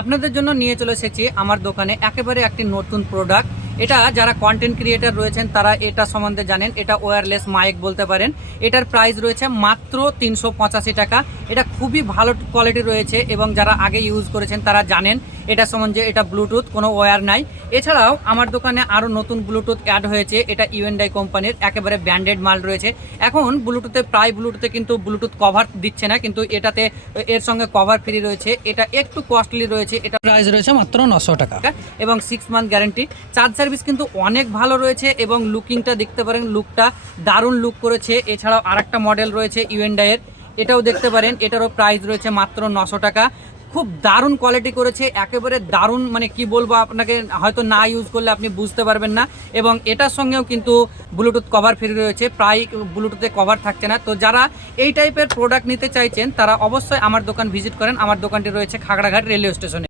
আপনাদের জন্য নিয়ে চলে এসেছি আমার দোকানে একেবারে একটি নতুন প্রোডাক্ট। এটা যারা কন্টেন্ট ক্রিয়েটার রয়েছেন তারা এটা সম্বন্ধে জানেন। এটা ওয়্যারলেস মাইক বলতে পারেন। এটার প্রাইস রয়েছে মাত্র 385 টাকা। এটা খুবই ভালো কোয়ালিটি রয়েছে এবং যারা আগে ইউজ করেছেন তারা জানেন এটা সম্বন্ধে। এটা ব্লুটুথ, কোনো ওয়্যার নাই। এছাড়াও আমার দোকানে আরও নতুন ব্লুটুথ অ্যাড হয়েছে। এটা ইউএনডাই কোম্পানির একেবারে ব্র্যান্ডেড মাল রয়েছে। এখন ব্লুটুথে কিন্তু ব্লুটুথ কভার দিচ্ছে না, কিন্তু এটাতে এর সঙ্গে কভার ফ্রি রয়েছে। এটা একটু কস্টলি রয়েছে। এটা প্রাইস রয়েছে মাত্র 900 টাকা এবং 6 মান্থ গ্যারান্টি। চার্জ সার্ভিস কিন্তু অনেক ভালো রয়েছে এবং লুকিংটা দেখতে পারেন, লুকটা দারুণ লুক করেছে। এছাড়াও আরেকটা মডেল রয়েছে ইউএনডাইয়ের, এটাও দেখতে পারেন। এটারও প্রাইস রয়েছে মাত্র 900 টাকা। খুব দারুণ কোয়ালিটি করেছে, একেবারে দারুণ, মানে কি বলবো আপনাকে, হয়তো না ইউজ করলে আপনি বুঝতে পারবেন না। এবং এটার সঙ্গেও কিন্তু ব্লুটুথ কভার ফ্রি রয়েছে, প্রায় ব্লুটুথে কভার থাকছে না। তো যারা এই টাইপের প্রোডাক্ট নিতে চাইছেন তারা অবশ্যই আমার দোকান ভিজিট করেন। আমার দোকানটি রয়েছে খাগড়াঘাট রেলওয়ে স্টেশনে।